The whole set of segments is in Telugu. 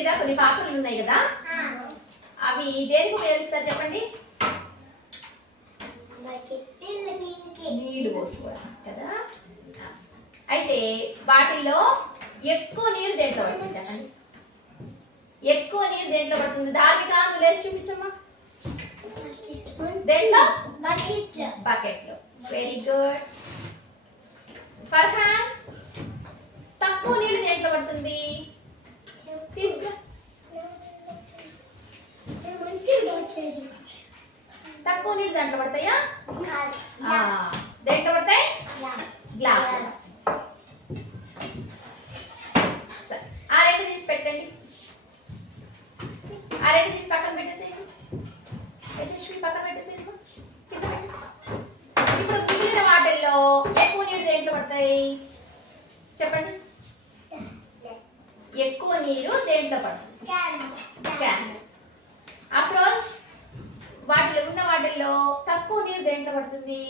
మీద కొన్ని పాత్రలు ఉన్నాయి కదా, అవి దేనికి ఉపయోగిస్తారు చెప్పండి? నీళ్లు పోసుకోవడం కదా. అయితే వాటిల్లో ఎక్కువ నీరు దేంట్లో పడుతుంది చెప్పండి? ఎక్కువ నీరు దేంట్లో పడుతుంది? ధార్మిక నువ్వు లేచి చూపించమ్మా. దేంట్లో? బకెట్ లో. Very good. ఫర్హాన్, తక్కువ నీళ్ళు దేంట్లో పడుతుంది? తీసుకురా. తక్కువ నీళ్ళు దాంట్లో పడతాయా? దేంట్లో పడతాయి? గ్లాస్. ఆ రెండు తీసి పెట్టండి. ఆ రెండు తీసి పక్కన పెట్టేసేయండి. యశస్వి పక్కన పెట్టేసేయండి. ఇప్పుడు మిగిలిన వాటిల్లో ఎక్కువ నీరు దేంట్లో పడతాయి చెప్పండి? ఎక్కువ నీరు దేంట్లో పడుతుంది? క్యాన్. అఫ్రోజ్, వాటిలో ఉన్న వాటిల్లో తక్కువ నీరు దేంట్లో పడుతుంది?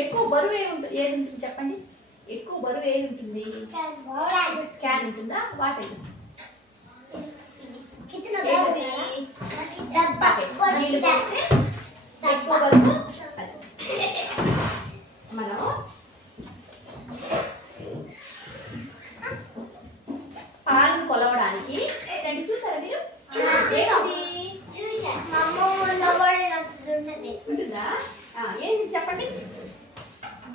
ఎక్కువ బరువు ఏది ఉంటుంది చెప్పండి? ఎక్కువ బరువు ఏది ఉంటుంది? క్యాన్ ఉంటుందా? వాటర్ ఎక్కువ బరువు. మనం పాలను కొలవడానికి రెండు చూసారా మీరు? ఉంటుందా? ఏంటి చెప్పండి?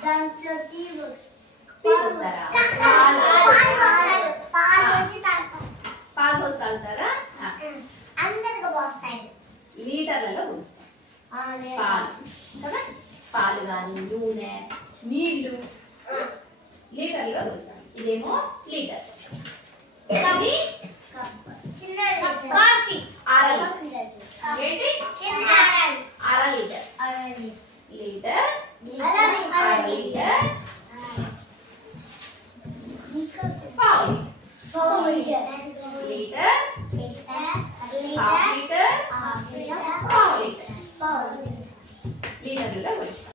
దాంట్లో పాలు పోసి తాగుతారా? అందరికి పోస్తాయి. లీటర్లలో పోస్తాం పాలు కదా. పాలు కానీ నూనె నీళ్లు లీటర్లో పోస్తాం. ఇదేమో లీటర్. అది కాఫీ ఏంటి? అర లీటర్. లీటర్ పావు.